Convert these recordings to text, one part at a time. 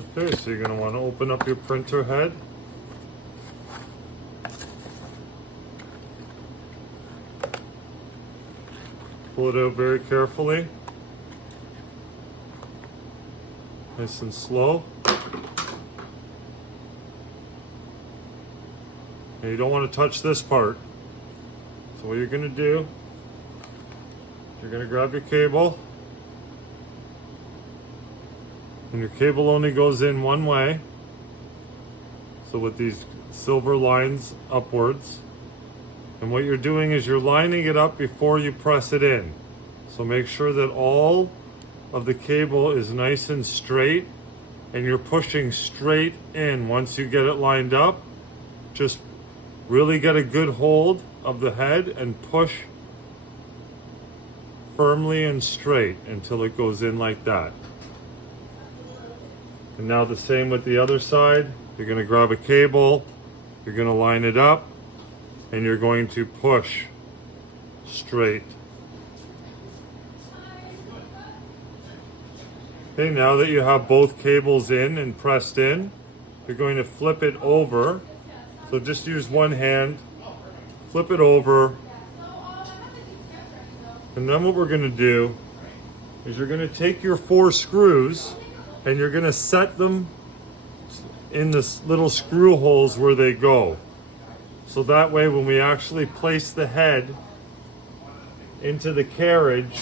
Okay, so you're going to want to open up your printer head. Pull it out very carefully. Nice and slow. And you don't want to touch this part. So what you're going to do, you're going to grab your cable. And your cable only goes in one way. So with these silver lines upwards. And what you're doing is you're lining it up before you press it in. So make sure that all of the cable is nice and straight and you're pushing straight in. Once you get it lined up, just really get a good hold of the head and push firmly and straight until it goes in like that. And now the same with the other side. You're going to grab a cable, you're going to line it up, and you're going to push straight. Okay, now that you have both cables in and pressed in, you're going to flip it over. So just use one hand, flip it over. And then what we're going to do is you're going to take your 4 screws and you're going to set them in the little screw holes where they go. So that way when we actually place the head into the carriage,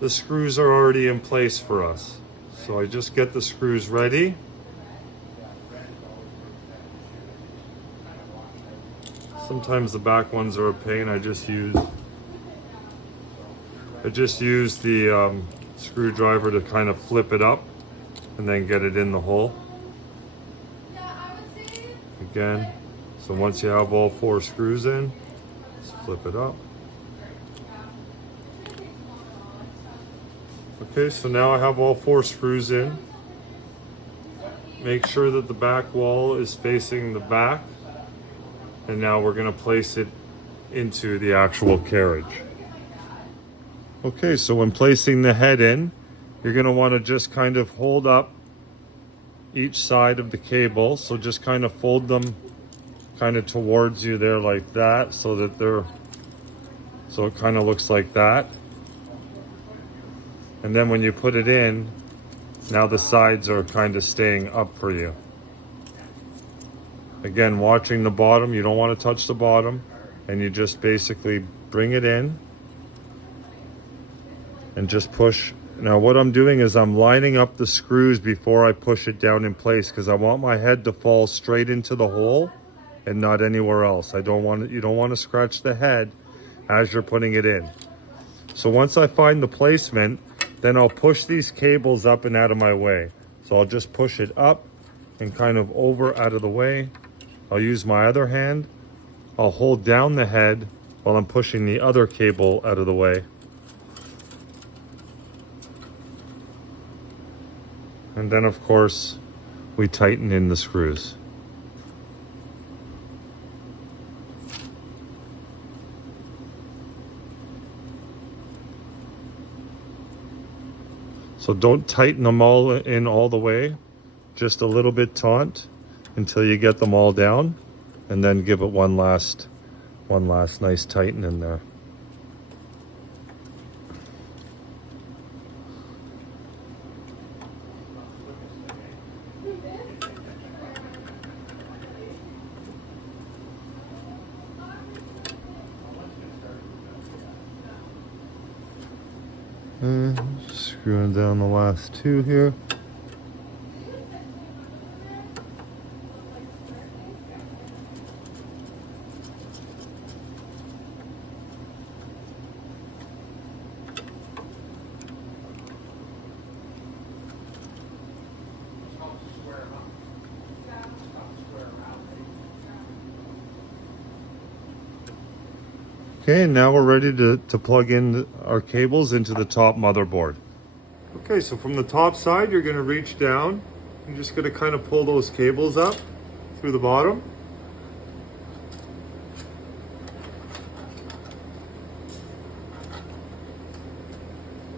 the screws are already in place for us. So I just get the screws ready. Sometimes the back ones are a pain. I just use the screwdriver to kind of flip it up and then get it in the hole. Again, so once you have all 4 screws in, just flip it up. Okay, so now I have all 4 screws in. Make sure that the back wall is facing the back. And now we're going to place it into the actual carriage. Okay, so when placing the head in, you're going to want to just kind of hold up each side of the cable. So just kind of fold them kind of towards you there like that, so that so it kind of looks like that. And then when you put it in, now the sides are kind of staying up for you. Again, watching the bottom, you don't want to touch the bottom, and you just basically bring it in and just push. Now what I'm doing is I'm lining up the screws before I push it down in place, because I want my head to fall straight into the hole and not anywhere else. You don't want to scratch the head as you're putting it in. So once I find the placement, then I'll push these cables up and out of my way. So I'll just push it up and kind of over out of the way. I'll use my other hand. I'll hold down the head while I'm pushing the other cable out of the way. And then of course, we tighten in the screws. So don't tighten them all in all the way, just a little bit taut until you get them all down, and then give it one last nice tighten in there. Screwing down the last 2 here. Okay, now we're ready to plug in our cables into the top motherboard. Okay, so from the top side, you're going to reach down. You're just going to kind of pull those cables up through the bottom.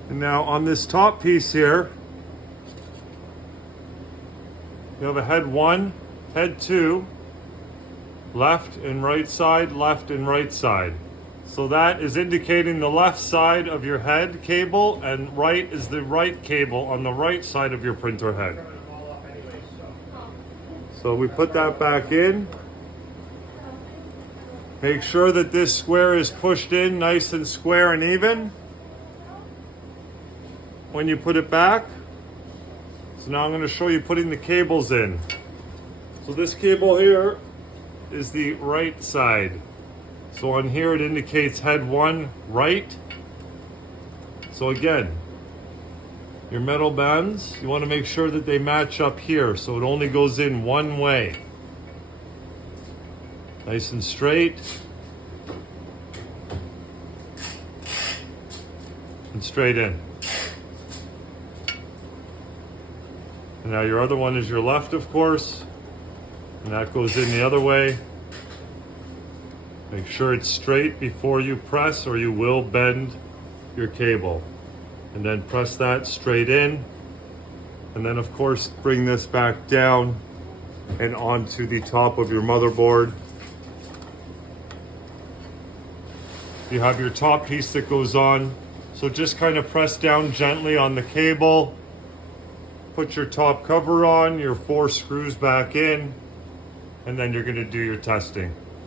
And now on this top piece here, You have a head 1, head 2, left and right side, left and right side. So that is indicating the left side of your head cable, and right is the right cable on the right side of your printer head. So we put that back in. Make sure that this square is pushed in nice and square and even when you put it back. So now I'm going to show you putting the cables in. So this cable here is the right side. So on here it indicates head 1 right. So again, your metal bands, you want to make sure that they match up here so it only goes in one way. Nice and straight. And straight in. And now your other one is your left, of course. And that goes in the other way. Make sure it's straight before you press or you will bend your cable. And then press that straight in. And then of course bring this back down and onto the top of your motherboard. You have your top piece that goes on. So just kind of press down gently on the cable. Put your top cover on, your 4 screws back in, and then you're going to do your testing.